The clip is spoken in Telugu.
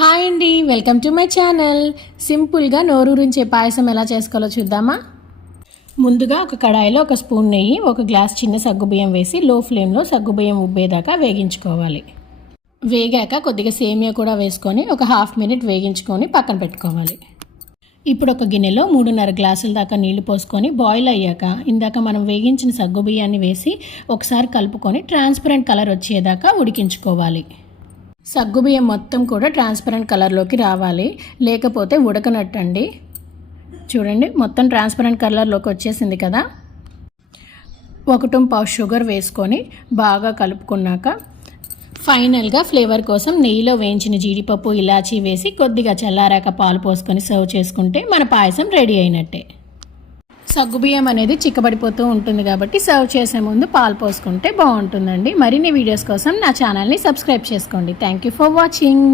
హాయ్ అండి, వెల్కమ్ టు మై ఛానల్. సింపుల్గా నోరూరించే పాయసం ఎలా చేసుకోవాలో చూద్దామా. ముందుగా ఒక కడాయిలో ఒక స్పూన్ నెయ్యి, ఒక గ్లాస్ చిన్న సగ్గుబియ్యం వేసి లో ఫ్లేమ్లో సగ్గుబియ్యం ఉబ్బేదాకా వేగించుకోవాలి. వేగాక కొద్దిగా సేమియా కూడా వేసుకొని ఒక హాఫ్ మినిట్ వేగించుకొని పక్కన పెట్టుకోవాలి. ఇప్పుడు ఒక గిన్నెలో 3.5 గ్లాసుల దాకా నీళ్లు పోసుకొని బాయిల్ అయ్యాక ఇందాక మనం వేగించిన సగ్గుబియ్యాన్ని వేసి ఒకసారి కలుపుకొని ట్రాన్స్పరెంట్ కలర్ వచ్చేదాకా ఉడికించుకోవాలి. సగ్గుబియ్యం మొత్తం కూడా ట్రాన్స్పరెంట్ కలర్లోకి రావాలి, లేకపోతే ఉడకనట్టండి. చూడండి, మొత్తం ట్రాన్స్పరెంట్ కలర్లోకి వచ్చేసింది కదా. 1 పావు షుగర్ వేసుకొని బాగా కలుపుకున్నాక ఫైనల్గా ఫ్లేవర్ కోసం నెయ్యిలో వేయించిన జీడిపప్పు, ఇలాచీ వేసి కొద్దిగా చల్లారాక పాలు పోసుకొని సర్వ్ చేసుకుంటే మన పాయసం రెడీ అయినట్టే. సగ్గుబియ్యం అనేది చిక్కబడిపోతూ ఉంటుంది కాబట్టి సర్వ్ చేసే ముందు పాలు పోసుకుంటే బాగుంటుందండి. మరిన్ని వీడియోస్ కోసం నా ఛానల్ని సబ్స్క్రైబ్ చేసుకోండి. Thank you for watching.